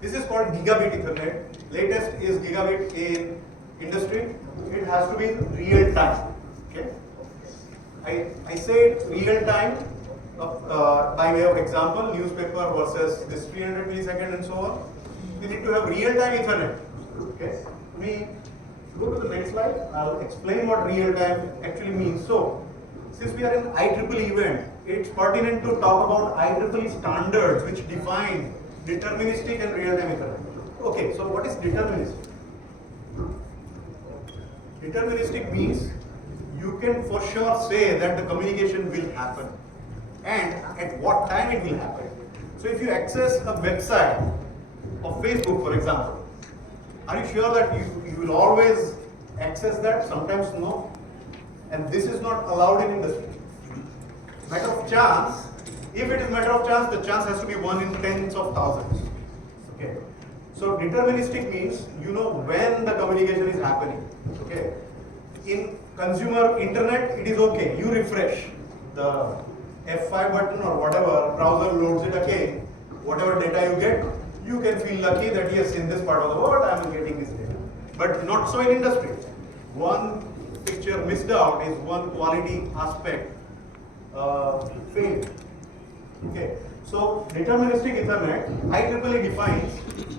This is called gigabit Ethernet. Latest is gigabit in industry. It has to be real time, okay? I say real time by way of example, newspaper versus this 300 millisecond and so on. We need to have real time Ethernet, okay? We go to the next slide. I'll explain what real time actually means. So, since we are in IEEE event, it's pertinent to talk about IEEE standards which define deterministic and real time Ethernet. Okay, so what is deterministic? Deterministic means you can for sure say that the communication will happen and at what time it will happen. So if you access a website of Facebook, for example, are you sure that you will always access that? Sometimes no. And this is not allowed in industry. Matter of chance, if it is matter of chance, the chance has to be 1 in tens of thousands. Okay. So deterministic means you know when the communication is happening. Okay. In consumer internet, it is okay. You refresh the F5 button or whatever, browser loads it again. Whatever data you get, you can feel lucky that yes, in this part of the world, I am getting this data. But not so in industry. One picture missed out is one quality aspect failed. Okay. So deterministic Ethernet, IEEE defines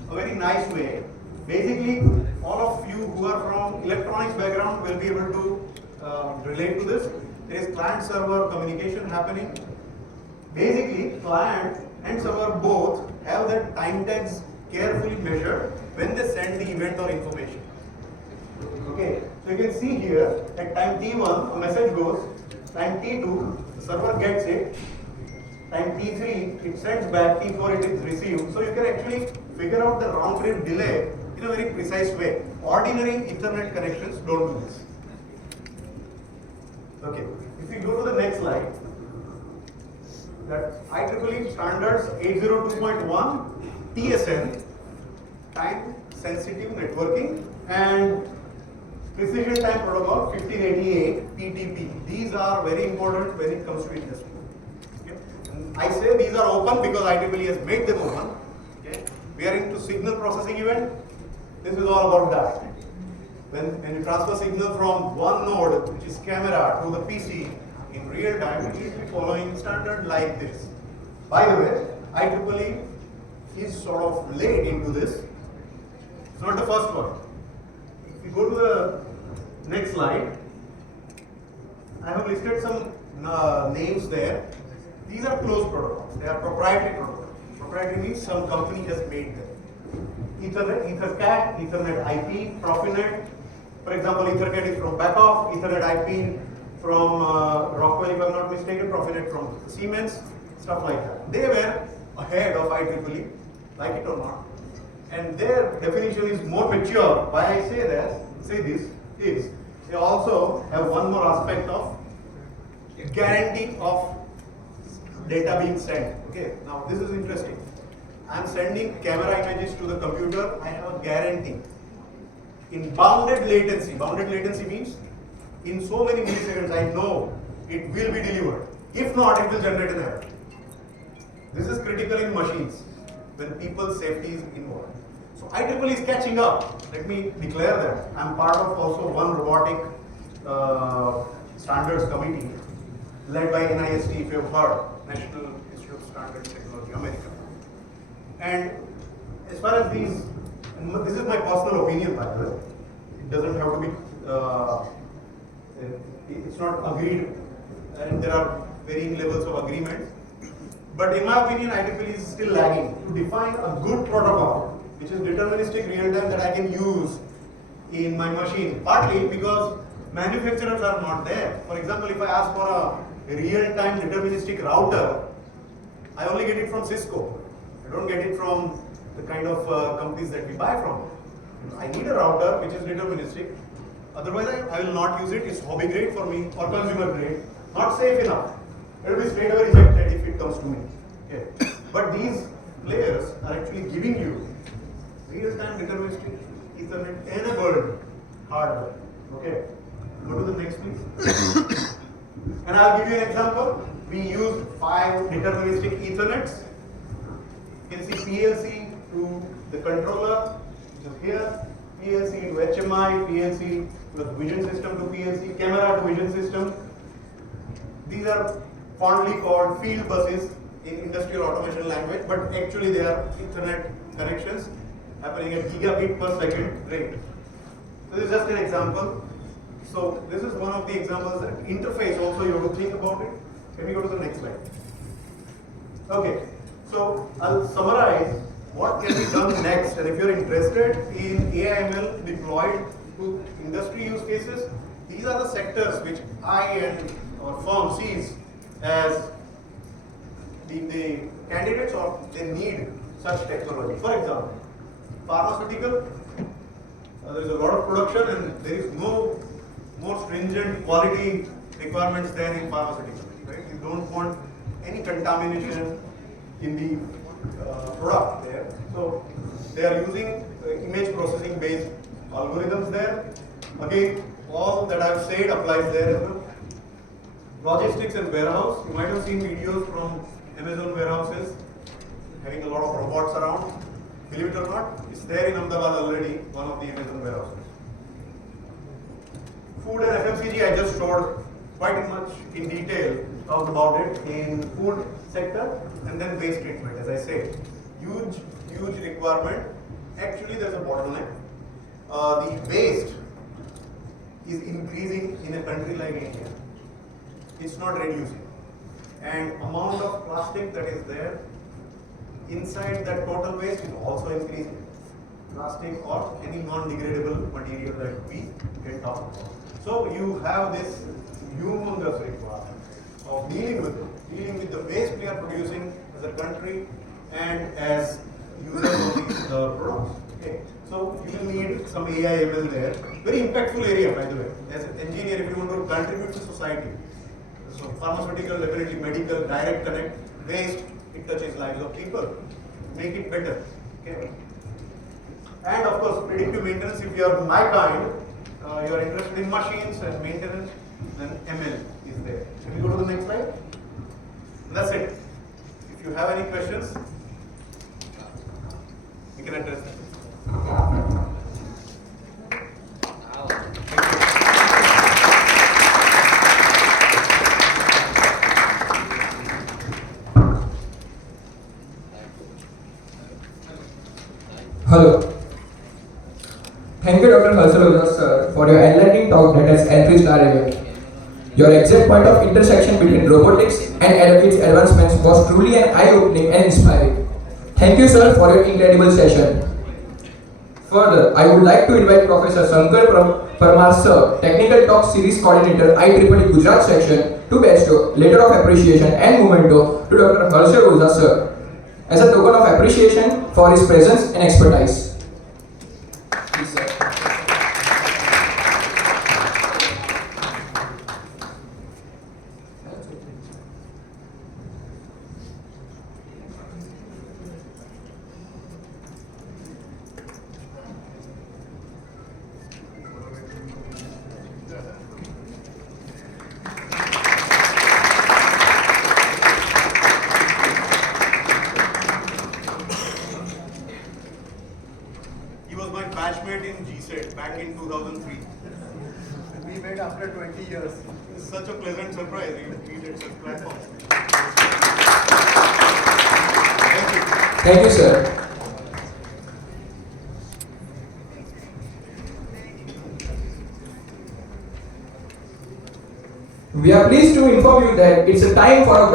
a very nice way. Basically, all of you who are from electronics background will be able to relate to this. There is client-server communication happening. Basically, client and server both have their time tags carefully measured when they send the event or information. Okay, so you can see here at time t1 a message goes, time t2 the server gets it, time t3 it sends back, t4 it is received. So you can actually figure out the round trip delay in a very precise way. Ordinary Ethernet connections don't do this. Okay, if we go to the next slide, that IEEE standards 802.1 TSN, time sensitive networking, and precision time protocol 1588 PTP. These are very important when it comes to industry. Okay. And I say these are open because IEEE has made them open. Okay. We are into signal processing event. This is all about that. When you transfer signal from one node, which is camera, to the PC in real time, it should be following standard like this. By the way, IEEE is sort of late into this. It's not the first one. If you go to the next slide, I have listed some names there. These are closed protocols. They are proprietary protocols. Proprietary means some company has made them. Ethernet, EtherCAT, Ethernet IP, Profinet. For example, EtherCAT is from Backoff, Ethernet IP from Rockwell, if I'm not mistaken, Profinet from Siemens, stuff like that. They were ahead of IEEE, like it or not. And their definition is more mature. Why I say this is they also have one more aspect of guarantee of data being sent. Okay, now this is interesting. I'm sending camera images to the computer. I have a guarantee in bounded latency. Bounded latency means in so many milliseconds I know it will be delivered. If not, it will generate an error. This is critical in machines when people's safety is involved. So IEEE is catching up. Let me declare that. I'm part of also one robotic standards committee led by NIST, if you've heard, National Institute of Standards Technology, America. And as far as these, and this is my personal opinion by the way, doesn't have to be, it's not agreed, and there are varying levels of agreement. But in my opinion, IEEE is still lagging to define a good protocol, which is deterministic real time that I can use in my machine. Partly because manufacturers are not there. For example, if I ask for a real time deterministic router, I only get it from Cisco. I don't get it from the kind of companies that we buy from. I need a router which is deterministic. Otherwise, I will not use it. It's hobby grade for me or consumer grade. Not safe enough. It will be straight away rejected if it comes to me. Okay. But these players are actually giving you real-time deterministic Ethernet enabled hardware. Okay. Go to the next, please. And I'll give you an example. We used 5 deterministic Ethernets. You can see PLC to the controller, which is here, PLC to HMI, PLC to vision system to PLC, camera to vision system. These are fondly called field buses in industrial automation language, but actually they are Ethernet connections happening at gigabit per second rate. So this is just an example. So this is one of the examples that interface also you have to think about it. Can we go to the next slide? Okay, so I'll summarize what can be done next, and if you're interested in AI/ML deployed to industry use cases, these are the sectors which I and our firm sees as the candidates or they need such technology. For example, pharmaceutical, there is a lot of production and there is no more stringent quality requirements there in pharmaceutical. Right? You don't want any contamination in the product there. So they are using image processing based algorithms there. Again, all that I've said applies there as well. Logistics and warehouse, you might have seen videos from Amazon warehouses having a lot of robots around. Believe it or not, it's there in Ahmedabad already, one of the Amazon warehouses. Food and FMCG, I just showed quite much in detail, talked about it in food sector, and then waste treatment, as I said. Huge requirement. Actually, there's a bottleneck. The waste is increasing in a country like India. It's not reducing. And amount of plastic that is there inside that total waste is also increasing. Plastic or any non-degradable material that we can talk about. So you have this humongous requirement of dealing with the waste we are producing as a country and as users of these products. Okay. So you will need some AI/ML there. Very impactful area, by the way. As an engineer, if you want to contribute to society, so pharmaceutical, definitely medical, direct connect, waste, it touches lives of people. Make it better. Okay. And of course, predictive maintenance, if you are my kind, you are interested in machines and maintenance, then ML is there. Can we go to the next slide? That's it. If you have any questions, you can address them. Hello. Thank you, Dr. Harshal sir, for your enlightening talk that has enriched our event. Your exact point of intersection between robotics and its advancements was truly an eye-opening and inspiring. Thank you, sir, for your incredible session. Further, I would like to invite Professor Shankar Parmar sir, Technical Talk Series Coordinator, IEEE Gujarat Section, to bestow letter of appreciation and memento to Dr. Harshal sir as a token of appreciation for his presence and expertise. Please, sir. Back in 2003. We met after 20 years. It's such a pleasant surprise. We did such platforms. Thank you. Thank you, sir. We are pleased to inform you that it's a time for a